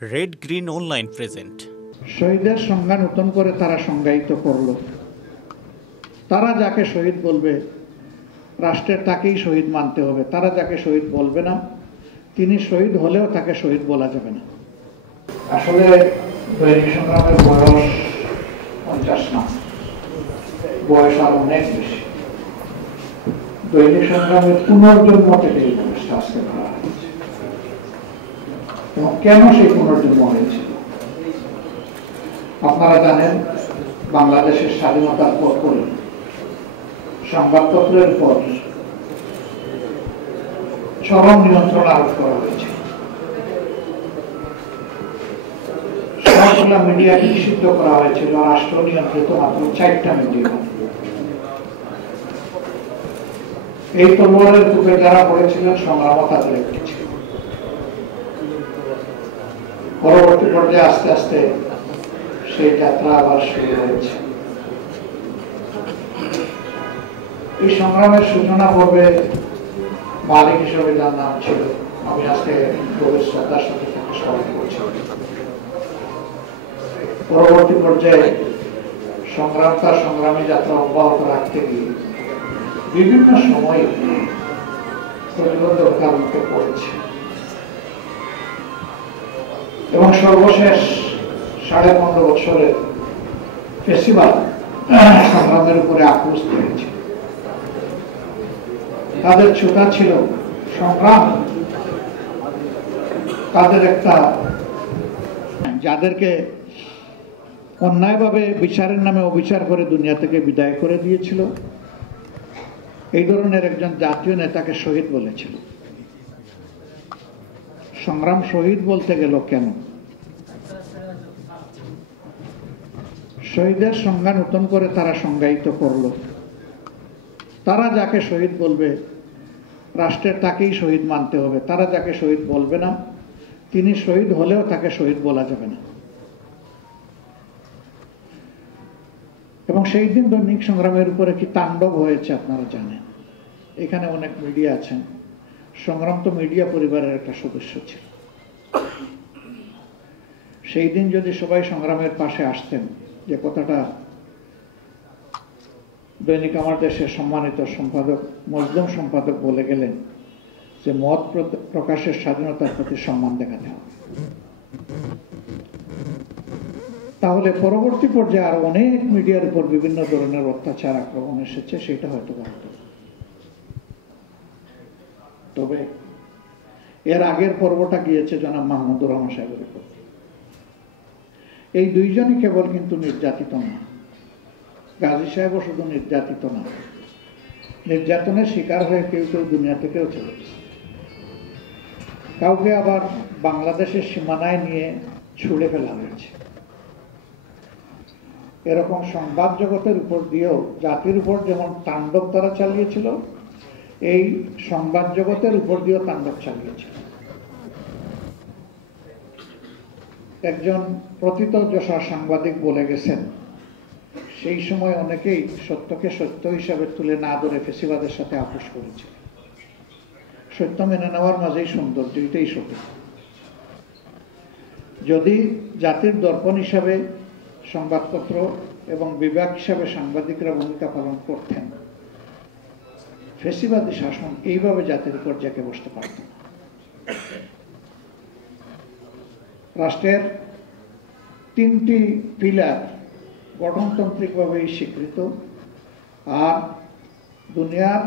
Red green online present. শহীদের সংজ্ঞা নতুন করে তারা সংজ্ঞায়িত করল। তারা যাকে শহীদ বলবে রাষ্ট্রের তাকেই শহীদ মানতে হবে। তারা যাকে শহীদ বলবে না তিনি শহীদ হলেও তাকে শহীদ বলা যাবে না। আসলে দৈনিক সংগ্রামের বয়স 50 না, বয়স আরো অনেক বেশি। দৈনিক সংগ্রামের পুনর্জন্ম থেকে এই বয়সটা আজকে ধরা হয়েছে। এবং কেন সেই পুনর্জন্ম হয়েছিল আপনারা জানেন। বাংলাদেশের স্বাধীনতার পর পরে সংবাদপত্রের পর চরম নিয়ন্ত্রণ আরোপ করা হয়েছে। সবগুলা মিডিয়াকে নিষিদ্ধ করা হয়েছিল। রাষ্ট্র নিয়ন্ত্রিত মাত্র 4টা মিডিয়া। এই তলোয়ারের কূপে যারা পড়েছিলেন সংগ্রাম তাদের একটি ছিল। পরবর্তী পর্যায়ে আস্তে আস্তে সেই যাত্রা আবার শুরু হয়েছে। এই সংগ্রামের সূচনা পর্বে মালিক হিসেবে যার নাম ছিল, আমি আজকে গভীর শ্রদ্ধার সাথে তাকে স্মরণ করছি। পরবর্তী পর্যায়ে তার সংগ্রামী যাত্রা অব্যাহত রাখতে গিয়ে বিভিন্ন সময়ে প্রতিবন্ধকতার মুখে পড়েছে এবং সর্বশেষ 15.5 বছরের ফেস্টিভাল সংগ্রামের উপরে আক্রোশ হয়েছে। তাদের ছোটা ছিল সংগ্রাম, তাদের একটা যাদেরকে অন্যায়ভাবে বিচারের নামে অবিচার করে দুনিয়া থেকে বিদায় করে দিয়েছিল, এই ধরনের একজন জাতীয় নেতাকে শহীদ বলেছিল। সংগ্রাম শহীদ বলতে গেল কেন? শহীদের সংজ্ঞা নতুন করে তারা সংজ্ঞায়িত করল। তারা যাকে শহীদ বলবে রাষ্ট্রের তাকেই শহীদ মানতে হবে। তারা যাকে শহীদ বলবে না তিনি শহীদ হলেও তাকে শহীদ বলা যাবে না। এবং সেই দিন দৈনিক সংগ্রামের উপরে কি তাণ্ডব হয়েছে আপনারা জানেন। এখানে অনেক মিডিয়া আছেন। সংগ্রাম তো মিডিয়া পরিবারের একটা সদস্য ছিল। সেই দিন যদি সবাই সংগ্রামের পাশে আসতেন, যে কথাটা দৈনিক আমার দেশের সম্মানিত সম্পাদক মজলুম সম্পাদক বলে গেলেন, যে মত প্রকাশের স্বাধীনতার প্রতি সম্মান দেখাতে হবে, তাহলে পরবর্তী পর্যায়ে আরো অনেক মিডিয়ার উপর বিভিন্ন ধরনের অত্যাচার আক্রমণ এসেছে, সেটা হয়তো হতো। তবে এর আগের পর্বটা গিয়েছে জনাব মাহমুদুর রহমান সাহেবের উপর। এই দুইজনই কেবল কিন্তু নির্যাতিত না, গাজী সাহেবও শুধু নির্যাতিত না, নির্যাতনের শিকার হয়ে কেউ কেউ দুনিয়া থেকেও চলে গেছে। কাউকে আবার বাংলাদেশের সীমানায় নিয়ে ছুড়ে ফেলা হয়েছে। এরকম সংবাদ জগতের উপর দিয়েও জাতির উপর যেমন তাণ্ডব তারা চালিয়েছিল, এই সংবাদ জগতের উপর দিয়েও তাণ্ডব চালিয়েছিল। একজন প্রথিতযশা সাংবাদিক বলে গেছেন, সেই সময় অনেকেই সত্যকে সত্য হিসাবে তুলে না ধরে ফেসিবাদের সাথে আপোষ করেছে। সত্য মেনে নেওয়ার মাঝেই সৌন্দর্য, এটাই সত্য। যদি জাতির দর্পণ হিসাবে সংবাদপত্র এবং বিভাগ হিসাবে সাংবাদিকরা ভূমিকা পালন করতেন, ফেসিবাদী শাসন এইভাবে জাতির উপর জেঁকে বসতে পারত না। রাষ্ট্রের 3টি পিলার গঠনতান্ত্রিকভাবেই স্বীকৃত, আর দুনিয়ার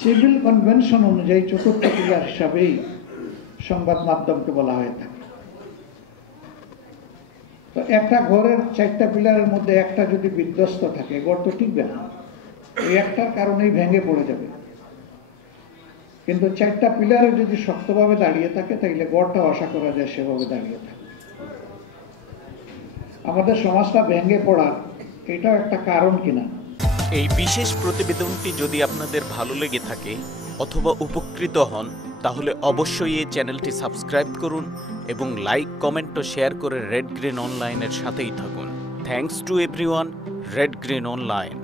সিভিল কনভেনশন অনুযায়ী 4র্থ পিলার হিসাবেই সংবাদ মাধ্যমকে বলা হয়ে থাকে। তো একটা ঘরের 4টা পিলারের মধ্যে একটা যদি বিধ্বস্ত থাকে, ঘর তো টিকবে না। এই একটার কারণেই ভেঙে পড়ে যাবে। কিন্তু 4টা পিলারে যদি শক্তভাবে দাঁড়িয়ে থাকে, তাইলে গড়টাও আশা করা যায় সেভাবে দাঁড়িয়ে থাকে। আমাদের সমাজটা ভেঙে পড়ার এটাও একটা কারণ কিনা। এই বিশেষ প্রতিবেদনটি যদি আপনাদের ভালো লেগে থাকে অথবা উপকৃত হন, তাহলে অবশ্যই এই চ্যানেলটি সাবস্ক্রাইব করুন এবং লাইক, কমেন্ট ও শেয়ার করে রেড গ্রিন অনলাইনের সাথেই থাকুন। Thanks to everyone. Red green online.